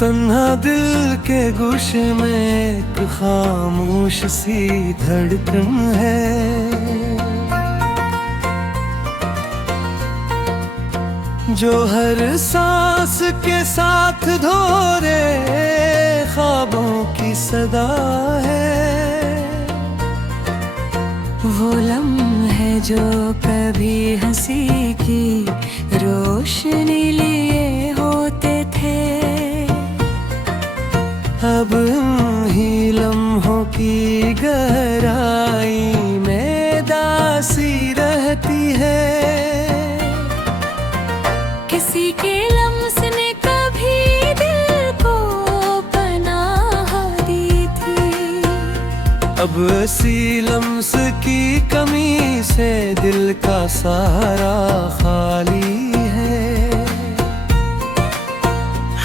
तन्हा दिल के गुश में एक खामोश सी धड़कन है, जो हर सांस के साथ धोरे ख्वाबों की सदा है। वो लम्हे जो कभी हंसी की रोशनी लिए होते थे, अब ही लम्हों की गहराई में दासी रहती है। किसी के लम्स ने कभी दिल को पनाह दी थी, अब ऐसी लम्स की कमी से दिल का सहारा खाली है।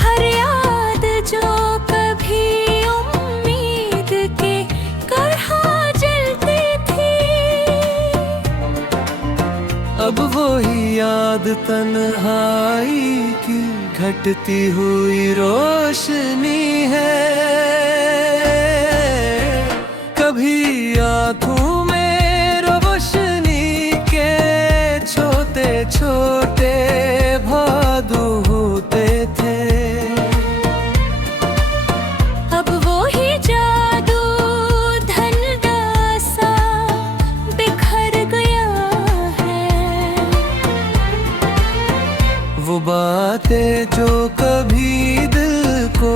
हर याद जो कभी उम्मीद के करहा जलती थी, अब वही याद तन्हाई की घटती हुई रोशनी है। कभी आँखों में रोशनी के छोटे छोटे भादू होते थे, अब वो ही जादू धनदा सा बिखर गया है। वो बातें जो कभी दिल को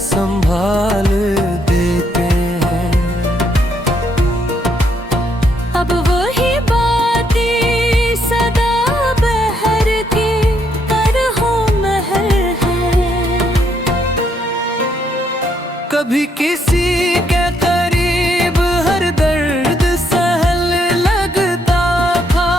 संभाल देते हैं, अब वही बातें सदा बहर के तरहों महर है। कभी किसी के करीब हर दर्द सहल लगता था,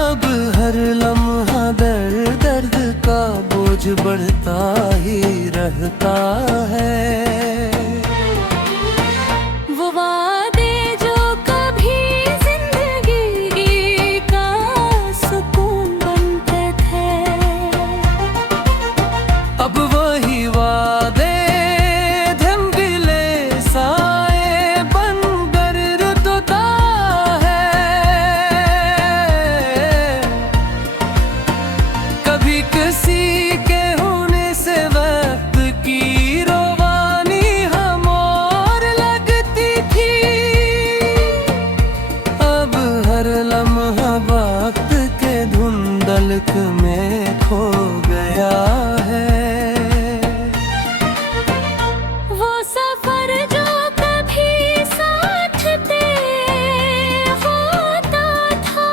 अब हर लम्हा दर्द का बोझ बढ़ता ही रहता है। वो वादे जो कभी जिंदगी का सुकून बनते थे, अब वही वादे धमकीले साए बनकर रुतता है। कभी किसी के होने से वक्त की रोवानी हम और लगती थी, अब हर लम्हा वक्त के धुंधलक में खो गया है। वो सफर जो कभी साथ तय होता था,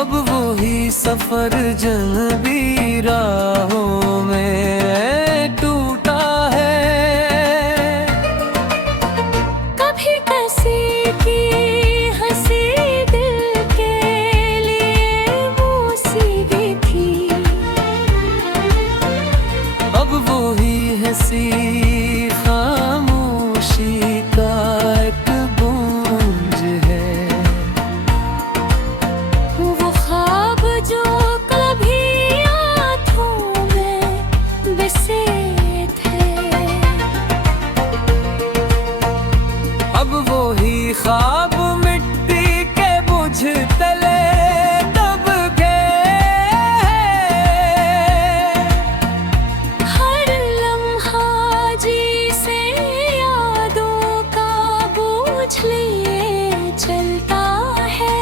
अब वही सफर जनबी राहों में टूटा है। कभी किसी की हंसी दिल के लिए मौसीकी थी, अब वही हंसी खामोशी का एक गूंज है। वो ख्वाब जो कभी आँखों में बसे थे, अब वही ख्वाब मिट्टी के बुझ तले दब गए। हर लम्हा जी से यादों का बोझ लिए चलता है,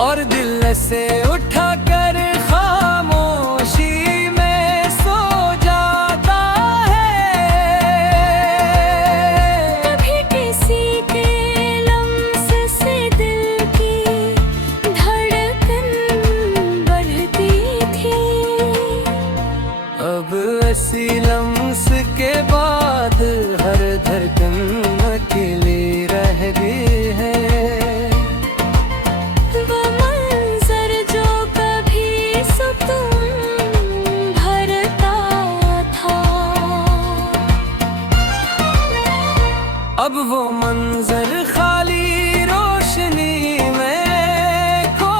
और दिल से उठा कर खामोशी में सो जाता है। कभी किसी के लम्स से दिल की धड़कन बढ़ती थी, अब ऐसी लम्स के बाद हर धड़कन अकेली रह गई है। वो मंजर जो कभी सुकून भरता था, अब वो मंजर खाली रोशनी में खो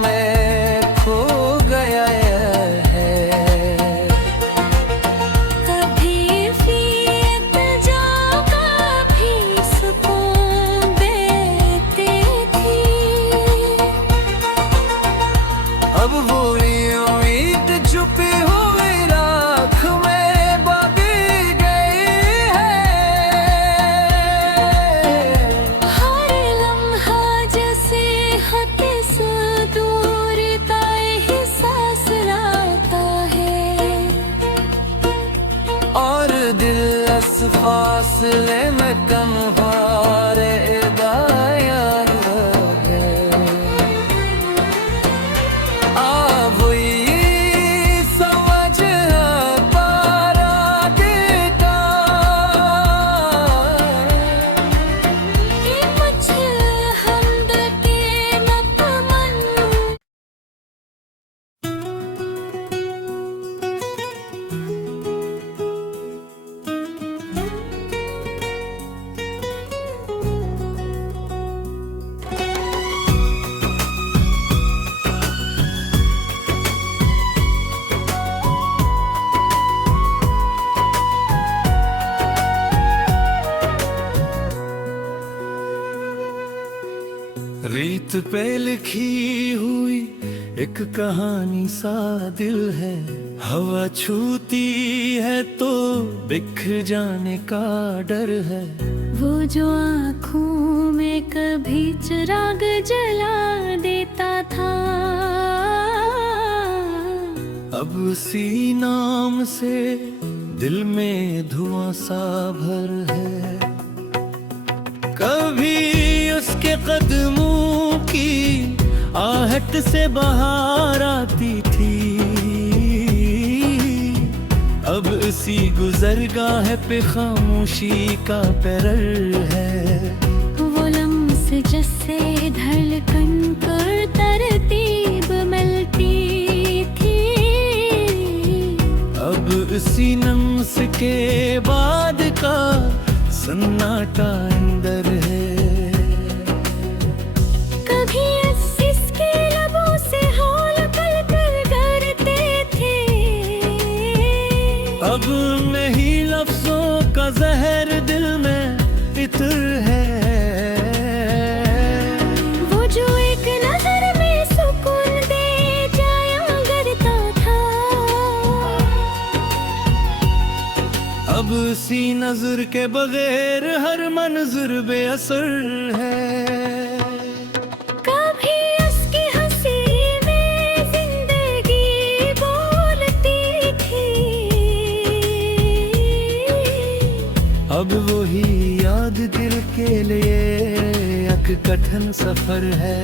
में खो गया है। कभी फिर जा कभी सुकून देते थे। अब वो उम्मीद छुपी हुई राख में बगी गई है। हर लम्हा जैसे होते सुदूर का एहसास लाता है। और दिल इस फासले में तन्हारे दाया है। अब ये समझ पारा देता ये मुझ हमद के नतमन रीत पे लिखी हुई एक कहानी सा दिल है। हवा छूती है तो बिखर जाने का डर है। वो जो आँखों में कभी चिराग जला देता था। अब उसी नाम से दिल में धुआं सा भर है। कभी उसके कदमों की आहट से बाहर आती थी। अब उसी गुजरगाह पे खामोशी का पैरल है। वो लम्स जैसे धड़कन कर तरतीब मिलती थी। अब उसी नम्स के बाद का सन्नाटा अंदर है। कभी इसके लबों से हौल पल कर डरते थे। अब नहीं लफ्जों का जहर दिल में इतर है। वो जो एक नजर में सुकून दे जाया करता था। अब उसी नजर के बगैर हर मंजर बेअसर है। कभी उसकी हंसी में जिंदगी बोलती थी। अब वही याद दिल के लिए एक कठिन सफर है।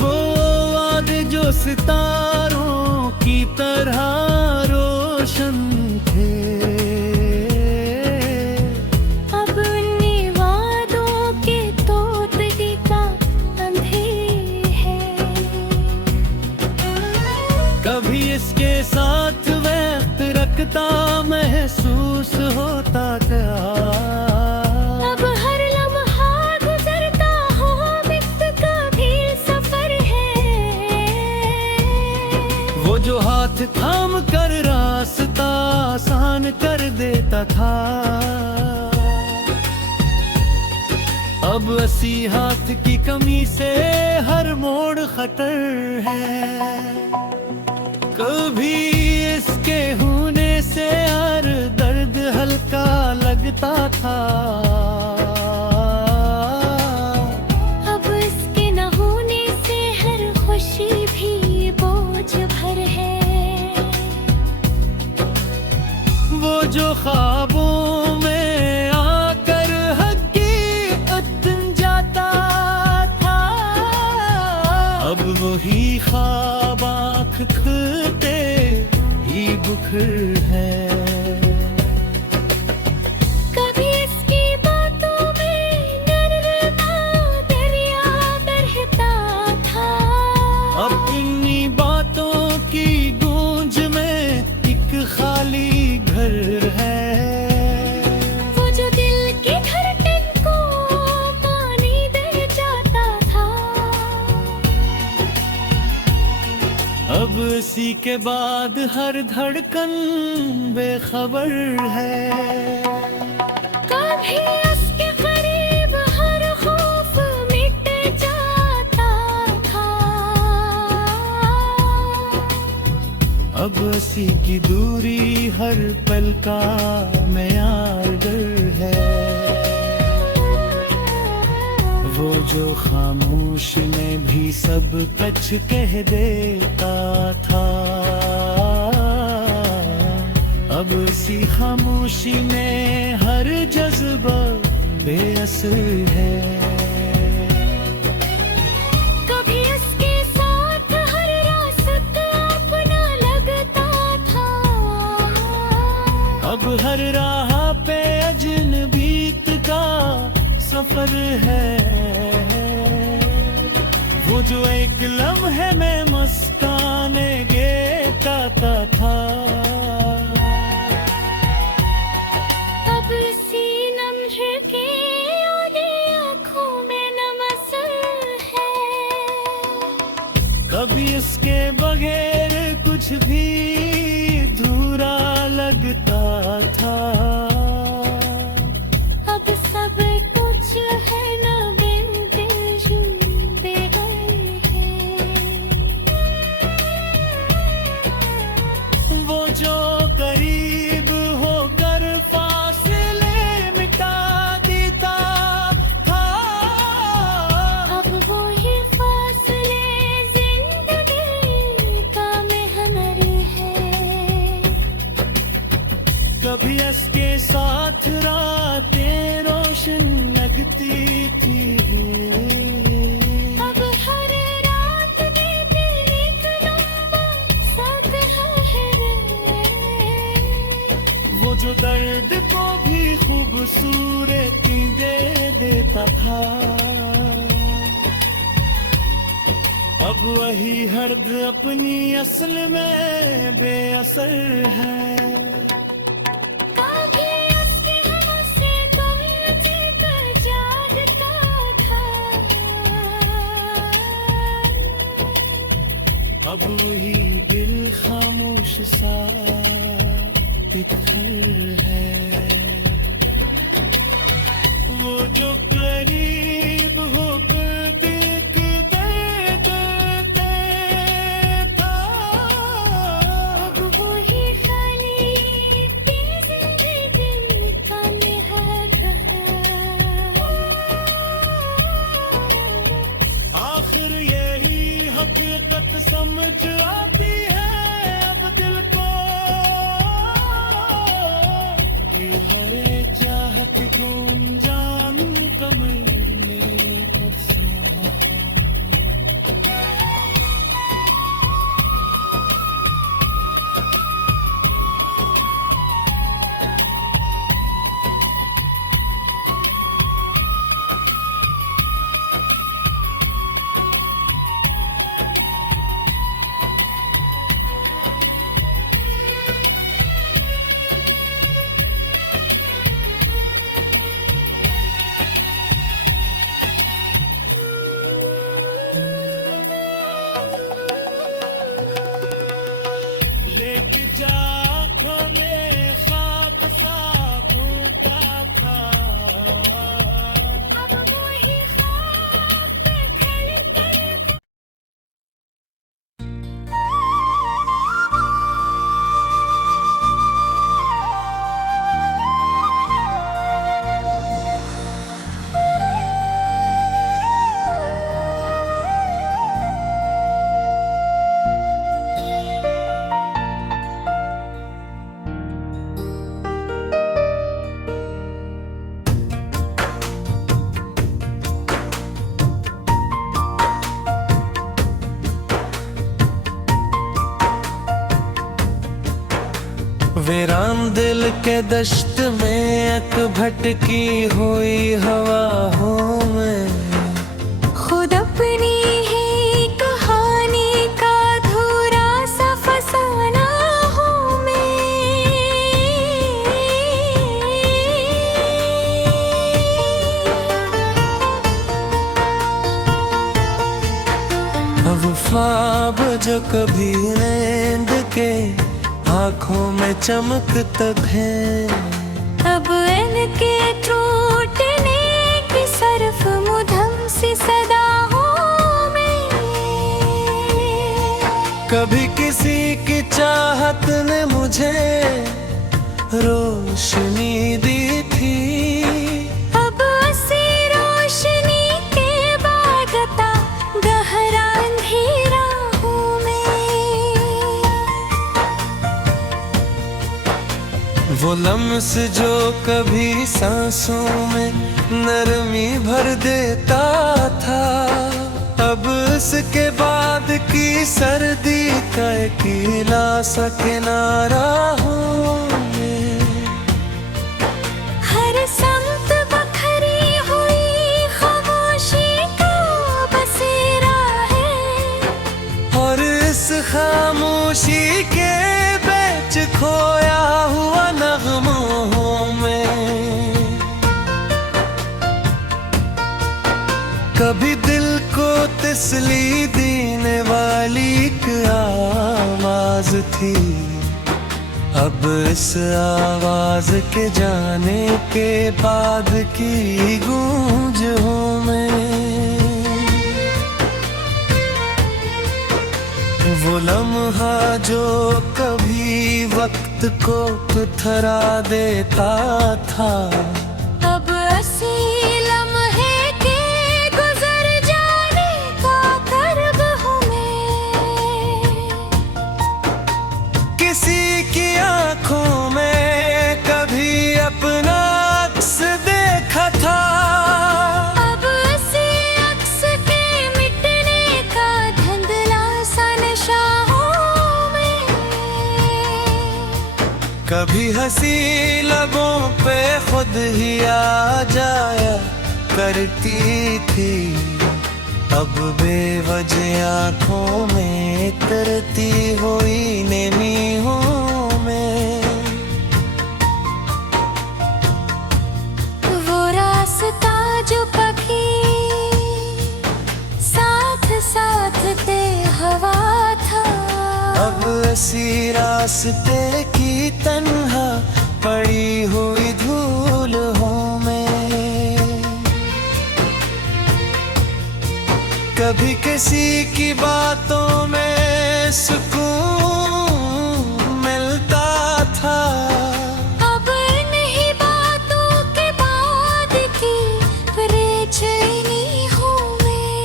वो वादे जो सितारों की तरह रोशन थे। अब उन्हीं वादों के तोतली का अंधेर है। कभी इसके साथ वक्त रखता महसूस होता था। अब हर लम्हा गुजरता हो वक्त का भी सफर है। वो जो हाथ थाम कर रास्ता आसान कर देता था। अब उसी हाथ की कमी से हर मोड़ खतर है। कभी इसके होने से हर दर्द हल्का लगता था। अब इसके न होने से हर खुशी भी बोझ भर है। वो जो ख्वाबों में आकर हकीकत जाता था। अब वही ख्वाब आँख खुलते ही बुखर है। कभी इसकी बातों में नर्मदा दरिया बहता था। अपनी बातों की गूंज में एक खाली घर है। वो जो दिल की धड़कन को पानी दे जाता था। अब इसी के बाद हर धड़कन बेखबर है। कभी उसके करीब हर खौफ मिट जाता था, अब इसी की दूरी हर पल का मेयार डर है। वो जो खामोश में भी सब कुछ कह देता था, अब इसी खामोशी में हर जज्बा बेअसर है। कभी उसके साथ हर रास्ता अपना लगता था, अब हर राह पे अजनबीत का सफर है। वो जो एक लम्हे में मुस्काने गाता था, अब इसी लम्हे के आगे आँखों में नम असर है। कभी इसके बगैर कुछ भी अधूरा लगता था, अब सब कुछ है ना बिन दिल बेघर है। वो जो करीब होकर फासले मिटा देता था, अब वो ये फासले जिंदगी का महवर है। कभी इसके साथ रातें रोशन लगती थी, अब हर रात में दिल एक लंबा साथ है। वो जो दर्द को भी खूबसूरती दे देता था, अब वही हर्द अपनी असल में बेअसर है। कभी उसके हमसे कोई अजीब जागता था, अब वही दिल खामोश सा बिखर है। वो जो करीब होकर देख देते था, अब वो ही खाली जिंदगी का निहारा है। आखिर यही हकीकत समझ आती है अब दिल को, कि है चाहत गुम जान कमरने अफसाना। लेके जा हमें ख्वाब सा होता था, अब वो ही ख्वाब खिलकर वीरान दिल के दश्त में एक भटकी हुई हवा हूँ मैं। खुद अपनी ही कहानी का अधूरा सा फसाना हूँ मैं। अब ख्वाब जो कभी नींद के आंखों में चमक तक है, अब इनके टूटने की सरफ मुधम सी सदाओं में। कभी किसी की चाहत ने मुझे रोशनी दी थी, अब उसी रोशनी के बाद गहरा अंधेरा हूँ मैं। वो लम्स जो कभी सांसों में नरमी भर देता था, अब उसके बाद की सर्दी का अकेला सा किनारा हूँ मैं। हर समत बखरी हुई खामोशी का बसेरा है, और इस खामोशी के बीच खोया हुआ नगमों में। कभी दिल को तसली देने वाली एक आवाज थी, अब इस आवाज के जाने के बाद की गूंज हूँ मैं। वो लम्हा जो कभी वक्त को थरा देता था, अब उसी लम्हे के गुजर जाने का कर्ब हूँ मैं। किसी की आंखों में कभी अपना अक्स देखा था, अब उसी अक्स के मिटने का धुंधला सा नशा हूँ मैं। कभी हंसी लबों पे खुद ही आ जाया करती थी, अब बेवजह आंखों में तरती हुई नेमी हूँ मैं। वो रास्ता जो कभी साथ साथ ते हवा था, अब इसी रास्ते की तन्हा पड़ी हुई धूल हूँ मैं। कभी किसी की बातों में सुकून मिलता था, अब इन्हीं बातों के बाद की बेचैनी हूँ मैं।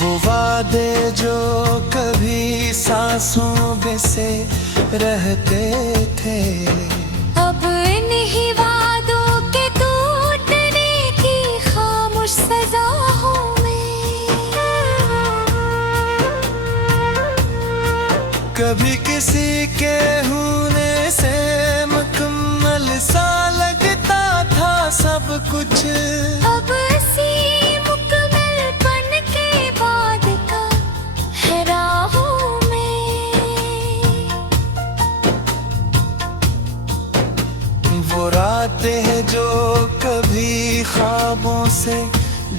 वो वादे जो कभी सांसों में से रहते थे, अब इन्हीं वादों के टूटने की खामोश सजा हूँ मैं। कभी किसी के होने से मुकम्मल सा लगता था सब कुछ, अब इसी मुकम्मलपन के बाद का हैरा हूँ मैं। वो रातें हैं जो कभी ख्वाबों से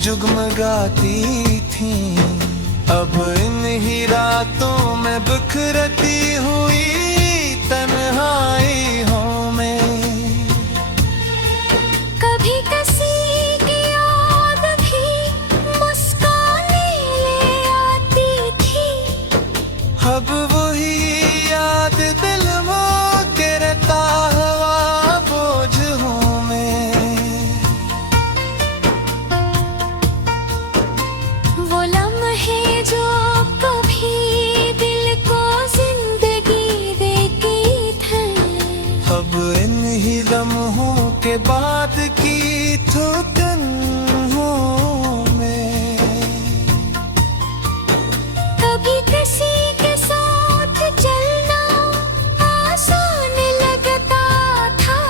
जुगमगाती थीं, अब इन्हीं रातों में बिखरती हुई तन्हाई हूँ मैं। कभी किसी की याद भी मुस्काने ले आती थी, अब वही याद दिल में गिरता हुआ बोझ हूँ मैं। वो लम्हे जो कभी दिल को जिंदगी देती थे, अब इन्हीं लम्हों के बाद की थकन हूँ मैं। कभी किसी के साथ चलना आसान लगता था,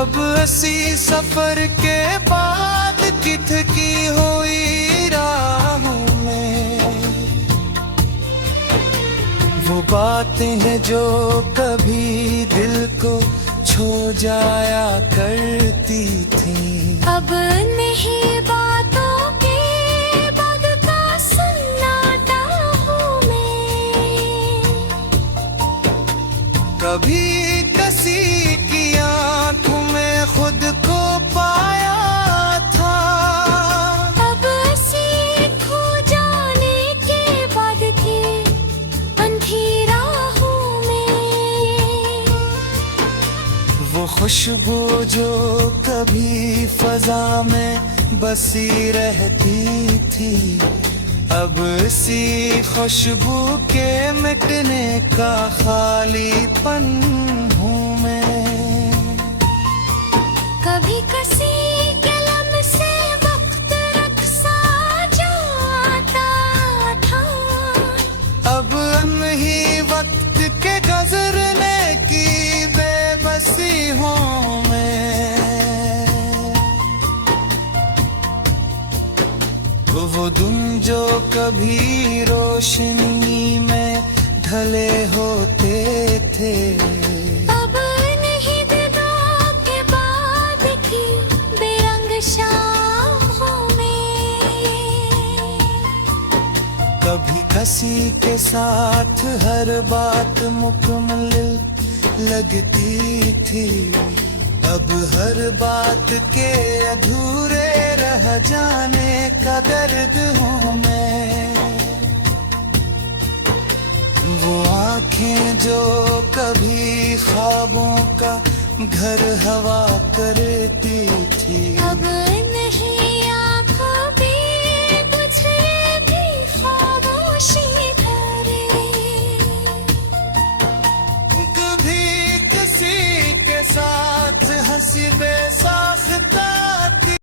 अब इसी सफर के बाद की थकी हुई राहों में। वो बातें हैं जो कभी दिल को छू जाया करती थी, अब नहीं खुशबू जो कभी फजा में बसी रहती थी, अब इसी खुशबू के मिटने का खालीपन हूँ मैं। कभी किसी के लम से वक्त रक्सा जाता था, अब हम ही वक्त के गुजरने की बेबसी हूँ मैं। वो दिन जो कभी रोशनी में ढले होते थे, अब नहीं दिनों के बाद की बेरंग शाम हूँ मैं। कभी किसी के साथ हर बात मुकम्मल लगती थी, अब हर बात के अधूरे रह जाने का दर्द हूँ मैं। वो आंखें जो कभी ख्वाबों का घर हवा करती थी, अब